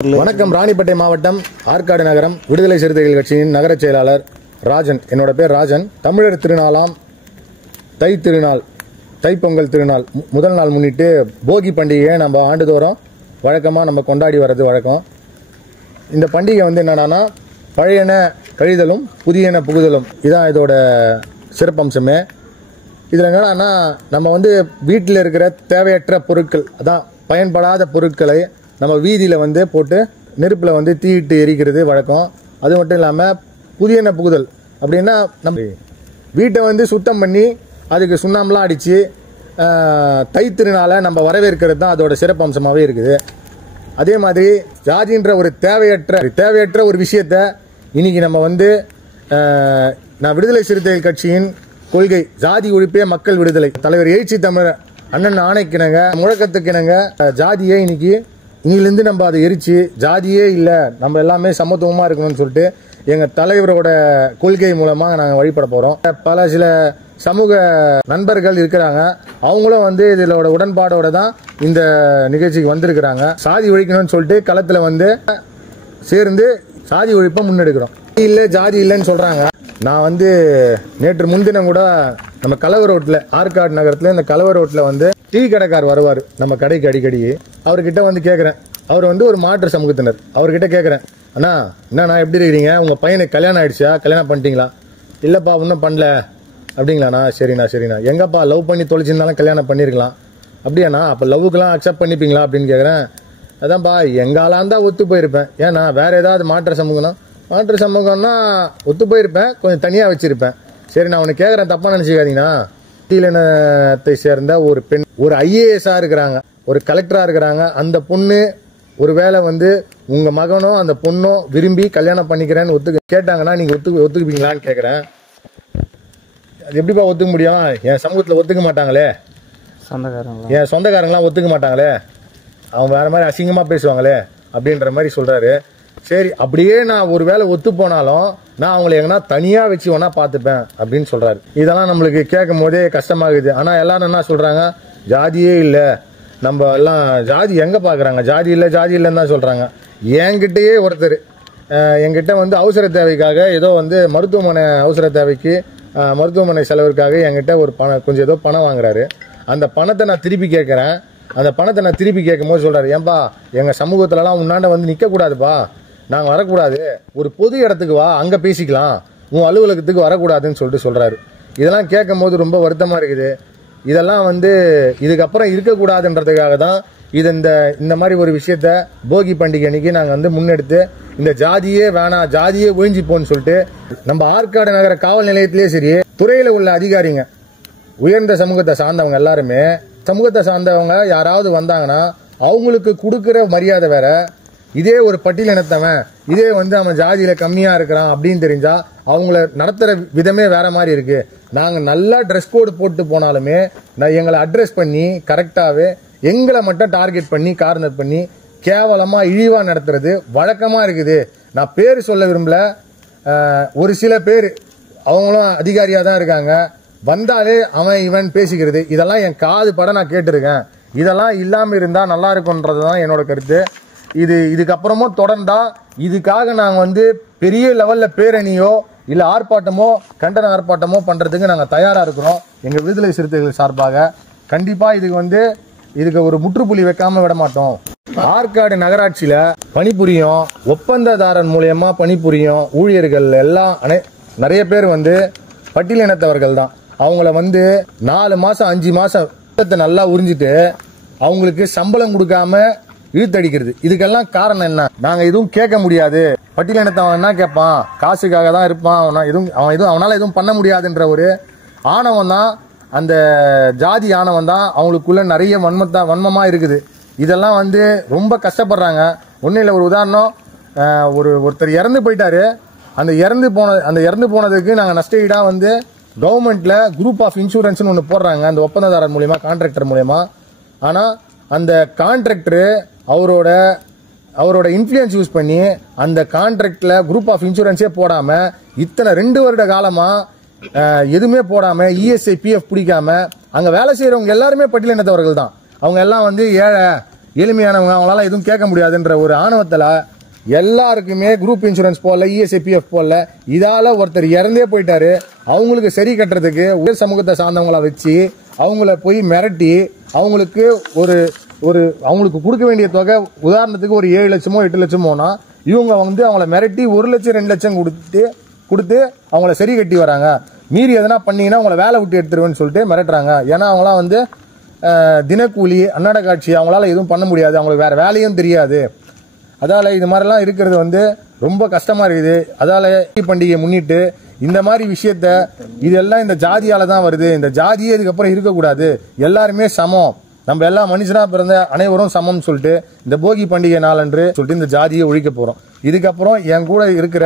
வணக்கம். ராணிப்பேட்டை மாவட்டம் ஆற்காடு நகரம் விடுதலை சிறுத்தைகள் கட்சியின் நகர செயலாளர் ராஜன். என்னோட பேர் ராஜன். தமிழர் திருநாளாம் திருநாள் தைப்பொங்கல் திருநாள் முதல் நாள் முன்னிட்டு போகி பண்டிகையை நம்ம ஆண்டுதோறும் வழக்கமாக நம்ம கொண்டாடி வர்றது வழக்கம். இந்த பண்டிகை என்னன்னா பழையன கழிதலும் புதியன புகுதலும் இதான் இதோட சிறப்பம்சமே. இதில் என்னன்னா நம்ம வீட்டில் இருக்கிற தேவையற்ற பொருட்கள், அதான் பயன்படாத பொருட்களை நம்ம வீதியில் போட்டு நெருப்பில் தீயிட்டு எரிக்கிறது வழக்கம். அது மட்டும் இல்லாமல் புதியன புகுதல் அப்படின்னா நம்ம வீட்டை சுத்தம் பண்ணி அதுக்கு சுண்ணாம்பெலாம் அடித்து தைத்திருநாளை நம்ம வரவேற்கிறது தான் அதோட சிறப்பம்சமாகவே இருக்குது. அதே மாதிரி ஜாதின்ற ஒரு தேவையற்ற ஒரு விஷயத்த இன்னைக்கு நம்ம நான் விடுதலை சிறுத்தைகள் கட்சியின் கொள்கை ஜாதி ஒழிப்பே மக்கள் விடுதலை தலைவர் எழுச்சி தமிழர் அண்ணன் ஆணைக்கிணங்க முழக்கத்துக்கிணங்க ஜாதியை இன்னிலிருந்து நம்ம அதை எரிச்சு ஜாதியே இல்லை, நம்ம எல்லாமே சமத்துவமாக இருக்கணும்னு சொல்லிட்டு எங்கள் தலைவரோட கொள்கை மூலமாக நாங்கள் வழிபட போகிறோம். பல சில சமூக நண்பர்கள் இருக்கிறாங்க, அவங்களும் இதோட உடன்பாடோட தான் இந்த நிகழ்ச்சிக்கு வந்திருக்கிறாங்க. சாதி ஒழிக்கணும்னு சொல்லிட்டு களத்தில் சேர்ந்து சாதி ஒழிப்பை முன்னெடுக்கிறோம். இல்லை ஜாதி இல்லைன்னு சொல்கிறாங்க. நான் நேற்று முன்தினம் கூட நம்ம கலவர ரோட்டில் ஆற்காடு நகரத்தில் இந்த கலவர ரோட்டில் டீ கடைக்கார் வருவார் நம்ம கடைக்கு அடிக்கடி. அவர்கிட்ட கேட்குறேன், அவர் ஒரு மாற்று சமூகத்தினர். அவர்கிட்ட கேட்குறேன், அண்ணா என்னண்ணா எப்படி இருக்கிறீங்க, உங்கள் பையனுக்கு கல்யாணம் ஆயிடுச்சா, கல்யாணம் பண்ணிட்டீங்களா? இல்லைப்பா இன்னும் பண்ணல. அப்படிங்களாண்ணா? சரிண்ணா. எங்கப்பா லவ் பண்ணி தொலைச்சிருந்தாலும் கல்யாணம் பண்ணியிருக்கலாம். அப்படியாண்ணா? அப்போ லவ்வுக்கெல்லாம் அக்செப்ட் பண்ணிப்பீங்களா அப்படின்னு கேட்குறேன். அதான்ப்பா எங்காலாம் தான் ஒத்து போயிருப்பேன். ஏன்னா வேற ஏதாவது மாற்று சமூகம்னா ஒத்து போயிருப்பேன், கொஞ்சம் தனியாக வச்சிருப்பேன். சரி நான் உனக்கு கேட்குறேன், தப்பா நினச்சிக்காதீங்கன்னா, பட்டியலினத்தை சேர்ந்த ஒரு பெண் ஒரு ஐஏஎஸ்ஸா இருக்கிறாங்க, ஒரு கலெக்டரா இருக்கிறாங்க. அந்த பொண்ணு ஒரு வேளை உங்க மகனோ அந்த பொண்ணோ விரும்பி கல்யாணம் பண்ணிக்கிறேன்னு கேட்டாங்கன்னா நீங்க ஒத்துக்குவீங்களான்னு கேட்குறேன். அது எப்படிப்பா ஒத்துக்க முடியும்? என் சமூகத்தில் ஒத்துக்க மாட்டாங்களே, என் சொந்தக்காரங்களாம் ஒத்துக்க மாட்டாங்களே, அவங்க வேற மாதிரி அசிங்கமா பேசுவாங்களே அப்படின்ற மாதிரி சொல்றாரு. சரி அப்படியே நான் ஒரு வேளை ஒத்து போனாலும் நான் அவங்களை எங்கன்னா தனியா வச்சு வேணா பார்த்துப்பேன் அப்படின்னு சொல்றாரு. இதெல்லாம் நம்மளுக்கு கேட்கும் போதே கஷ்டமாகுது. ஆனா எல்லாரும் என்ன சொல்றாங்க, ஜாதியே இல்லை, நம்ம எல்லாம் ஜாதி எங்க பாக்குறாங்க, ஜாதி இல்லைன்னு தான் சொல்றாங்க. என்கிட்டயே ஒருத்தர் என்கிட்ட அவசர தேவைக்காக ஏதோ மருத்துவமனை அவசர தேவைக்கு மருத்துவமனை செலவுக்காக என்கிட்ட ஒரு கொஞ்சம் ஏதோ பணம் வாங்குறாரு. அந்த பணத்தை நான் திருப்பி கேட்கறேன். அந்த பணத்தை நான் திருப்பி கேட்கும் போது சொல்றாரு, ஏன்பா எங்க சமூகத்துலலாம் உன்னாண்ட நிக்க கூடாதுப்பா, நாங்கள் வரக்கூடாது, ஒரு பொது இடத்துக்கு வா, அங்கே பேசிக்கலாம், உன் அலுவலகத்துக்கு வரக்கூடாதுன்னு சொல்றாரு. இதெல்லாம் கேட்கும் போது ரொம்ப வருத்தமாக இருக்குது. இதெல்லாம் இதுக்கப்புறம் இருக்கக்கூடாதுன்றதுக்காக தான் இந்த மாதிரி ஒரு விஷயத்த போகி பண்டிகை அன்னைக்கு நாங்கள் முன்னெடுத்து இந்த ஜாதியே வேணாம், ஜாதியே ஒழிஞ்சு போன்னு சொல்லிட்டு நம்ம ஆற்காடு நகர காவல் நிலையத்திலேயே சரி, துறையில் உள்ள அதிகாரிங்க, உயர்ந்த சமூகத்தை சார்ந்தவங்க எல்லாருமே, சமூகத்தை சார்ந்தவங்க யாராவது வந்தாங்கன்னா அவங்களுக்கு கொடுக்குற மரியாதை வேற. இதே ஒரு பட்டியலினத்தவன், இதே அவன் ஜாதியில கம்மியா இருக்கிறான் அப்படின்னு தெரிஞ்சா அவங்கள நடத்துற விதமே வேற மாதிரி இருக்கு. நாங்க நல்லா ட்ரெஸ் கோடு போட்டு போனாலுமே எங்களை அட்ரஸ் பண்ணி கரெக்டாவே எங்களை மட்டும் டார்கெட் பண்ணி கார்னர் பண்ணி கேவலமா இழிவா நடத்துறது வழக்கமா இருக்குது. நான் பேர் சொல்ல விரும்பல, ஒரு சில பேர் அவங்களும் அதிகாரியா தான் இருக்காங்க, வந்தாலே அவன் இவன் பேசிக்கிறது, இதெல்லாம் என் காது பட நான் கேட்டிருக்கேன். இதெல்லாம் இல்லாம இருந்தா நல்லா இருக்கும்ன்றதுதான் என்னோட கருத்து. இதுக்கப்புறமும் தொடர்ந்தா இதுக்காக நாங்க பெரிய லெவல்ல பேரணியோ இல்ல ஆர்ப்பாட்டமோ கண்டன ஆர்ப்பாட்டமோ பண்றதுக்கு நாங்க தயாரா இருக்கிறோம். எங்க விடுதலை சிறுத்தைகள் சார்பாக கண்டிப்பா இதுக்கு ஒரு முற்றுப்புள்ளி வைக்காம விட மாட்டோம். ஆற்காடு நகராட்சியில பணிபுரியும் ஒப்பந்ததாரன் மூலியமா பணிபுரியும் ஊழியர்கள் எல்லாம் நிறைய பேர் பட்டியலினத்தவர்கள் தான். அவங்கள 4 மாசம் 5 மாசம் நல்லா உறிஞ்சிட்டு அவங்களுக்கு சம்பளம் கொடுக்காம இழுத்தடிக்கிறது. இதுக்கெல்லாம் காரணம் என்ன? நாங்க எதுவும் கேட்க முடியாது, பட்டியலினத்தவன் என்ன கேட்பான், காசுக்காக தான் இருப்பான், அவனால எதுவும் பண்ண முடியாதுன்ற ஒரு ஆணவம் தான், அந்த ஜாதி ஆணவம் தான் அவங்களுக்குள்ள நிறைய வன்மமா இருக்குது. இதெல்லாம் ரொம்ப கஷ்டப்படுறாங்க. ஒன்னும் இல்லை, ஒரு உதாரணம், ஒருத்தர் இறந்து போயிட்டாரு. அந்த இறந்து போனதுக்கு நாங்க நஷ்டஈடா கவர்மெண்ட்ல குரூப் ஆஃப் இன்சூரன்ஸ் ஒன்று போடுறாங்க அந்த ஒப்பந்ததாரர் மூலியமா, கான்ட்ராக்டர் மூலியமா. ஆனா அந்த கான்ட்ராக்டர் அவரோட இன்ஃப்ளூயன்ஸ் யூஸ் பண்ணி அந்த கான்ட்ராக்ட்ல குரூப் ஆஃப் இன்சூரன்ஸே போடாம இத்தனை 2 வருட காலமா எதுவுமே போடாம இஎஸ்ஐ பிஎஃப் பிடிக்காம அங்க வேலை செய்யறவங்க எல்லாருமே பட்டியலினத்தவர்கள் தான். அவங்க எல்லாம் ஏழை எளிமையானவங்க, அவங்களால எதுவும் கேட்க முடியாதுன்ற ஒரு ஆணவத்துல எல்லாருக்குமே குரூப் இன்சூரன்ஸ் போடல, ESIPF போடல. இதால ஒருத்தர் இறந்தே போயிட்டாரு. அவங்களுக்கு சரி கட்டுறதுக்கு உயர் சமூகத்தை சார்ந்தவங்கள வச்சு அவங்கள போய் மிரட்டி அவங்களுக்கு அவங்களுக்கு கொடுக்க வேண்டிய தொகை உதாரணத்துக்கு ஒரு 7 லட்சமோ 8 லட்சமோனா இவங்க அவங்கள மிரட்டி 1 லட்சம் 2 லட்சம் கொடுத்து அவங்கள சரி கட்டி வராங்க. மீறி எதனா பண்ணீங்கன்னா அவங்கள வேலை விட்டு எடுத்துருவேன்னு சொல்லிட்டு மிரட்டுறாங்க. ஏன்னா அவங்களாம் தினக்கூலி, அன்னாட காட்சி, அவங்களால எதுவும் பண்ண முடியாது, அவங்களுக்கு வேற வேலையும் தெரியாது. அதால இது மாதிரிலாம் இருக்கிறது ரொம்ப கஷ்டமா இருக்குது. அதால பண்டிகையை முன்னிட்டு இந்த மாதிரி விஷயத்த இதெல்லாம் இந்த ஜாதியால தான் வருது. இந்த ஜாதியே இதுக்கப்புறம் இருக்கக்கூடாது, எல்லாருமே சமம், நம்ம எல்லாம் மனுஷனா பிறந்த அனைவரும் சமம் சொல்லிட்டு இந்த போகி பண்டிகை நாளன்று சொல்லிட்டு இந்த ஜாதியை ஒழிக்க போறோம். இதுக்கப்புறம் என் கூட இருக்கிற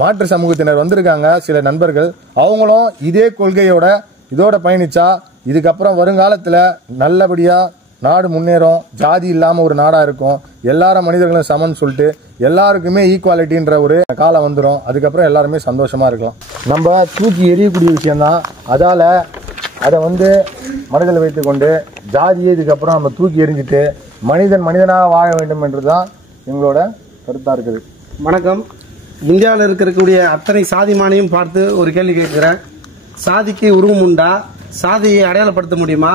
மாற்று சமூகத்தினர் வந்திருக்காங்க, சில நண்பர்கள். அவங்களும் இதே கொள்கையோட இதோட பயணிச்சா இதுக்கப்புறம் வருங்காலத்துல நல்லபடியா நாடு முன்னேறும், ஜாதி இல்லாம ஒரு நாடா இருக்கும், எல்லாரும் மனிதர்களும் சமன் சொல்லிட்டு எல்லாருக்குமே ஈக்குவாலிட்டின்ற ஒரு காலம் வந்துடும். அதுக்கப்புறம் எல்லாருமே சந்தோஷமா இருக்கலாம். நம்ம தூக்கி எறியக்கூடிய விஷயம்தான். அதால அதை மனதில் வைத்துக்கொண்டு ஜாதியை இதுக்கப்புறம் நம்ம தூக்கி எறிஞ்சிட்டு மனிதனாக வாழ வேண்டும் என்றுதான் எங்களோட கருத்தா இருக்குது. வணக்கம். இந்தியாவில் இருக்கக்கூடிய அத்தனை சாதிமானையும் பார்த்து ஒரு கேள்வி கேட்கிறேன். சாதிக்கு உருவம் உண்டா? சாதியை அடையாளப்படுத்த முடியுமா?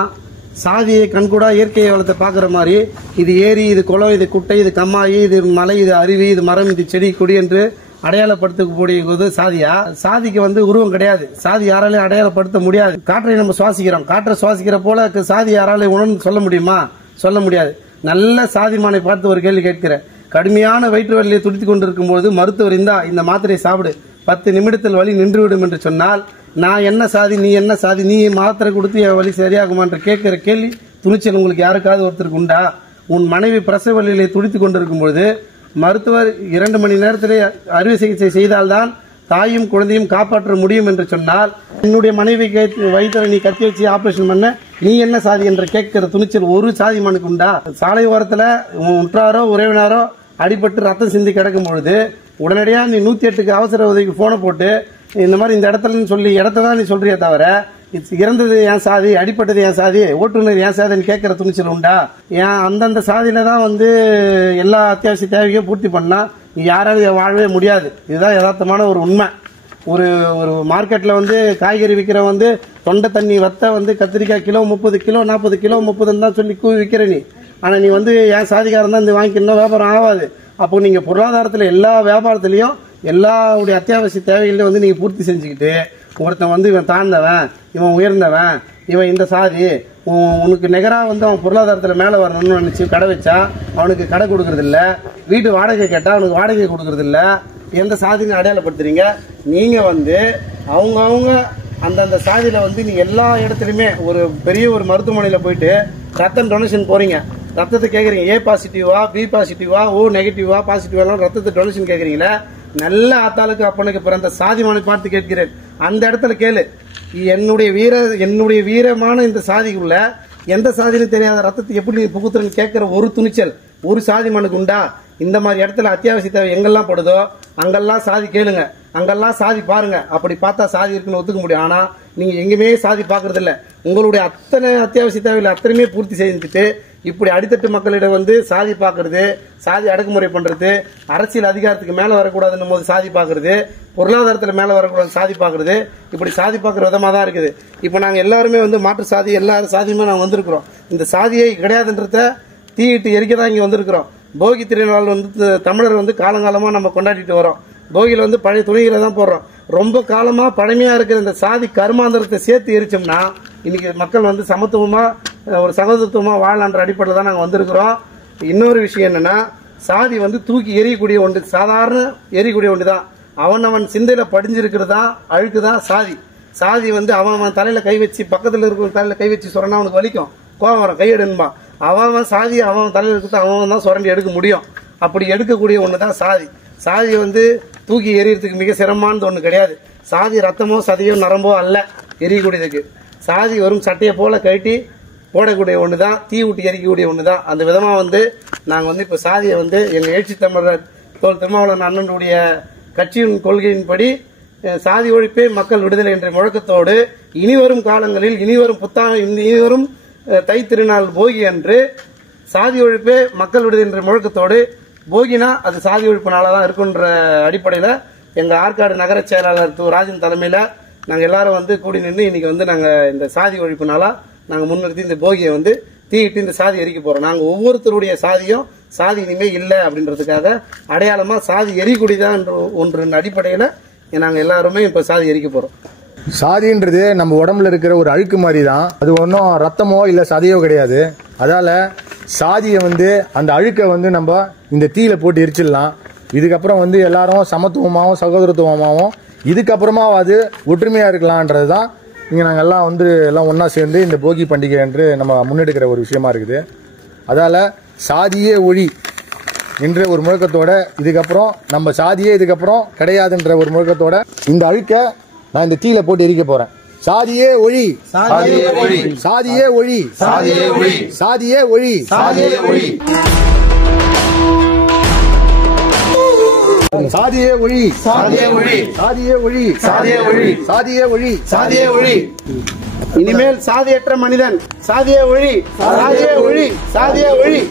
சாதியை கண்கூடா இயற்கை வளத்தை பார்க்குற மாதிரி இது ஏரி, இது குளம், இது குட்டை, இது கம்மாயி, இது மலை, இது அருவி, இது மரம், இது செடி கொடி என்று அடையாளப்படுத்தக்கூடிய சாதியா? சாதிக்கு உருவம் கிடையாது. சாதி யாராலையும் அடையாளப்படுத்த முடியாது. காற்றை நம்ம சுவாசிக்கிறோம். காற்றை சுவாசிக்கிற போல சாதி யாராலையும் உணர்ந்து சொல்ல முடியுமா? சொல்ல முடியாது. நல்ல சாதிமானை பார்த்து ஒரு கேள்வி கேட்கிறேன். கடுமையான வயிற்று வலியை துடித்துக் கொண்டிருக்கும் போது மருத்துவர் இந்த மாத்திரை சாப்பிடு, 10 நிமிடத்தில் வலி நின்றுவிடும் என்று சொன்னால் நான் என்ன சாதி, நீ என்ன சாதி, நீ மாத்திரை கொடுத்து என் வலி சரியாகுமா என்று கேட்கிற கேள்வி துணிச்சல் உங்களுக்கு யாருக்காவது ஒருத்தருக்கு உண்டா? உன் மனைவி பிரசவ வலியை துடித்துக் கொண்டிருக்கும் பொழுது மருத்துவர் 2 மணி நேரத்திலே அறுவை சிகிச்சை செய்தால்தான் தாயும் குழந்தையும் காப்பாற்ற முடியும் என்று சொன்னால் என்னுடைய மனைவி வயிற்று நீ கத்தி வச்சு ஆபரேஷன் பண்ண நீ என்ன சாதி என்று கேட்கிற துணிச்சல் ஒரு சாதி மனுக்கு உண்டா? சாலை ஓரத்தில் உற்றாரோ உறவினாரோ அடிபட்டு ரத்தம் சிந்தி கிடக்கும் பொழுது உடனடியாக நீ 108க்கு அவசர உதவிக்கு போனை போட்டு இந்த மாதிரி இந்த இடத்துல சொல்லி இடத்த தான் நீ சொல்றியே தவிர இறந்தது என் சாதி, அடிப்பட்டது என் சாதி, ஓட்டுநர் என் சாதின்னு கேட்கிற துணிச்சல் உண்டா? ஏன் அந்தந்த சாதியில தான் எல்லா அத்தியாவசிய தேவையும் பூர்த்தி பண்ணா யாராலும் வாழவே முடியாது. இதுதான் யதார்த்தமான ஒரு உண்மை. ஒரு மார்க்கெட்ல காய்கறி விற்கிற தொண்டை தண்ணி வத்த கத்திரிக்காய் கிலோ 30, கிலோ 40, கிலோ 30 தான் சொல்லி கூவி விற்கிற நீ. ஆனா நீ என் சாதிக்காரன் தான் இந்த வாங்கிக்கணும், வியாபாரம் ஆகாது. அப்போ நீங்க பொருளாதாரத்துல எல்லா வியாபாரத்திலையும் எல்லாருடைய அத்தியாவசிய தேவைகளையும் நீங்க பூர்த்தி செஞ்சுக்கிட்டு ஒருத்தன் இவன் தாழ்ந்தவன், இவன் உயர்ந்தவன், இவன் இந்த சாதி, உனக்கு நிகரா அவன் பொருளாதாரத்துல மேல வரணும்னு நினைச்சு கடை வச்சா அவனுக்கு கடை கொடுக்கறது இல்ல, வீட்டு வாடகை கேட்டா அவனுக்கு வாடகை கொடுக்கறது இல்ல. எந்த சாதின்னு அடையாளப்படுத்துறீங்க நீங்க? அவங்க அந்தந்த சாதியில நீங்க எல்லா இடத்துலயுமே ஒரு பெரிய ஒரு மருத்துவமனையில போயிட்டு ரத்தம் டொனேஷன் போறீங்க, ரத்தத்தை கேட்குறீங்க, A பாசிட்டிவா, B பாசிட்டிவா, O நெகட்டிவா, பாசிட்டிவா ரத்தத்தை டொனேஷன் கேட்குறீங்களா? நல்ல ஆத்தாளுக்கு அப்பனுக்கு பிறந்த சாதிமானை பார்த்து கேட்கிறேன். அந்த இடத்துல கேளு, என்னுடைய வீரமான இந்த சாதிக்குள்ள எந்த சாதின்னு தெரியாத ரத்தத்தை எப்படி நீ புகுத்துறன்னு கேட்கிற ஒரு துணிச்சல் ஒரு சாதிமானுக்கு உண்டா? இந்த மாதிரி இடத்துல அத்தியாவசிய தேவை எங்கெல்லாம் படுதோ அங்கெல்லாம் சாதி கேளுங்க, அங்கெல்லாம் சாதி பாருங்க. அப்படி பார்த்தா சாதி இருக்குன்னு ஒத்துக்க முடியும். ஆனா நீங்க எங்குமே சாதி பாக்குறது இல்ல. உங்களுடைய அத்தனை அத்தியாவசிய தேவைகளை அத்தனையுமே பூர்த்தி செஞ்சுட்டு இப்படி அடித்தட்டு மக்களிடம் சாதி பாக்குறது, சாதி அடக்குமுறை பண்றது, அரசியல் அதிகாரத்துக்கு மேல வரக்கூடாதுன்னு போது சாதி பாக்குறது, பொருளாதாரத்துல மேல வரக்கூடாது சாதி பாக்குறது, இப்படி சாதி பாக்குற விதமா தான் இருக்குது. இப்ப நாங்க எல்லாருமே மாற்று சாதி எல்லா சாதியுமே நாங்க வந்திருக்கிறோம். இந்த சாதியை கிடையாதுன்றத தீயிட்டு எரிக்கதான் இங்க வந்திருக்கிறோம். போகி திருநாள் தமிழர் காலங்காலமா நம்ம கொண்டாடிட்டு வரோம். போகியில பழைய துணிகளை தான் போடுறோம். ரொம்ப காலமா பழமையா இருக்கிற இந்த சாதி கருமாந்திரத்தை சேர்த்து எரிச்சோம்னா இன்னைக்கு மக்கள் சமத்துவமா ஒரு சகோதரத்துவமா வாழலான்ற அடிப்படையில் தான் நாங்க வந்திருக்கிறோம். இன்னொரு விஷயம் என்னன்னா சாதி தூக்கி எரியக்கூடிய ஒன்று, சாதாரண எரியக்கூடிய ஒன்றுதான். அவன் சிந்தையில படிஞ்சிருக்கிறதா அழுக்குதான் சாதி. சாதி அவன் தலையில கை வச்சு பக்கத்துல இருக்கிற தலையில கை வச்சு சொன்னா அவனுக்கு வலிக்கும், கோபம் வரும், கையெடுன்பா. அவன் சாதி அவன் தலையில இருக்கிறத அவன் தான் சுரண்டி எடுக்க முடியும். அப்படி எடுக்கக்கூடிய ஒண்ணுதான் சாதி. சாதி தூக்கி எரியறதுக்கு மிக சிரமமானது ஒண்ணு கிடையாது. சாதி ரத்தமோ சதையோ நரம்போ அல்ல எரியக்கூடியதுக்கு. சாதி வரும் சட்டையை போல கட்டி போடக்கூடிய ஒண்ணுதான், தீ ஊட்டி எரிக்கக்கூடிய ஒண்ணுதான். அந்த விதமா நாங்க இப்ப சாதியை எங்க எழுச்சி தமிழர் தோல் திருமாவளவன் அண்ணனுடைய கட்சியின் கொள்கையின்படி சாதி ஒழிப்பே மக்கள் விடுதலை என்ற முழக்கத்தோடு இனிவரும் காலங்களில் இனிவரும் தை திருநாள் போகி அன்று சாதி ஒழிப்பே மக்கள் விடுதி என்ற முழக்கத்தோடு போகினா அது சாதி ஒழிப்பு நாளாதான் இருக்குன்ற அடிப்படையில எங்க ஆற்காடு நகர செயலாளர் ராஜன் தலைமையில நாங்க எல்லாரும் வந்து கூடி நின்று இன்னைக்கு வந்து நாங்க இந்த சாதி ஒழிப்பு நாளா நாங்க முன்னிறுத்தி இந்த போகியை வந்து தீயிட்டு இந்த சாதி எரிக்க போறோம். நாங்க ஒவ்வொருத்தருடைய சாதியும் சாதி இனிமே இல்லை அப்படின்றதுக்காக அடையாளமா சாதி எரிக்குடிதான் ஒன்று அடிப்படையில நாங்க எல்லாருமே இப்ப சாதி எரிக்க போறோம். சாதின்றது நம்ம உடம்புல இருக்கிற ஒரு அழுக்கு மாதிரி தான். அது ஒன்றும் ரத்தமோ இல்ல சதையோ கிடையாது. அதால சாதியை வந்து அந்த அழுக்கை வந்து நம்ம இந்த தீயில போட்டு எரிச்சிடலாம். இதுக்கப்புறம் வந்து எல்லாரும் சமத்துவமாகவும் சகோதரத்துவமாகவும் இதுக்கப்புறமாவது ஒற்றுமையா இருக்கலான்றது தான் இங்க நாங்க எல்லாம் வந்து எல்லாம் ஒன்னா சேர்ந்து இந்த போகி பண்டிகை என்று நம்ம முன்னெடுக்கிற ஒரு விஷயமா இருக்குது. அதால சாதியே ஒழி என்ற ஒரு முழக்கத்தோட இதுக்கப்புறம் நம்ம சாதியே இதுக்கப்புறம் கிடையாதுன்ற ஒரு முழக்கத்தோட இந்த அழுக்க நான் இந்த தீயில போட்டு எரிக்க போறேன். சாதியே ஒழி, சாதியே ஒழி, சாதியே ஒழி, சாதியே ஒழி, சாதியே ஒழி, சாதியே ஒழி, சாதியே ஒழி, சாதியே ஒழி, சாதியே ஒழி, சாதியே ஒழி, சாதியே ஒழி, சாதியே ஒழி. இனிமேல் சாதியற்ற மனிதன் சாதியே ஒழி, சாதியே ஒழி, சாதியே ஒழி.